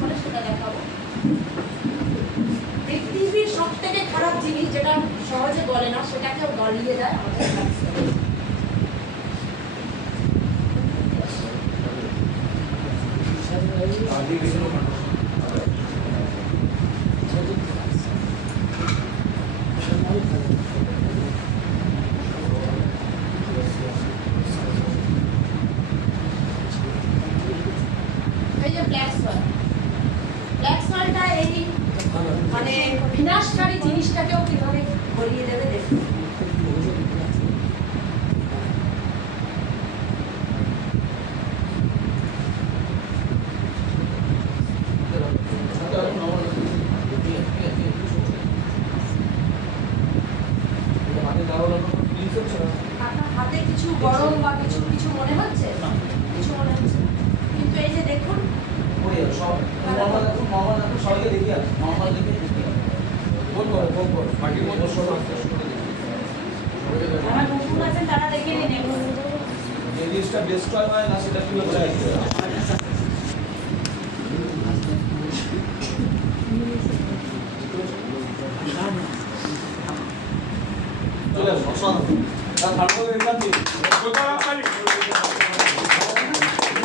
করে সেটা দেখাবো। পৃথিবীর সব থেকে খারাপ জিনিস যেটা সহজে গলে না সেটাকেও গলিয়ে দেয় আমাদের ফ্ল্যাক্স অয়েল। এই যে ফ্ল্যাক্স অয়েলটা এই মানে বিনাশকারী জিনিসটাকেও কিভাবে গলিয়ে দেবে দেখুন। আপনার হাতে কিছু গরম বা কিছু কিছু মনে হচ্ছে? কিছু মনে হচ্ছে না। কিন্তু এই যে দেখুন সবাইকে দেখি আর নর্মাল দেখে আমার নতুন আছেন তারা দেখে নিন। এই জিনিসটা বেস্ট হয় না সেটা কি বলতে চলে আসো। তার ভালো করে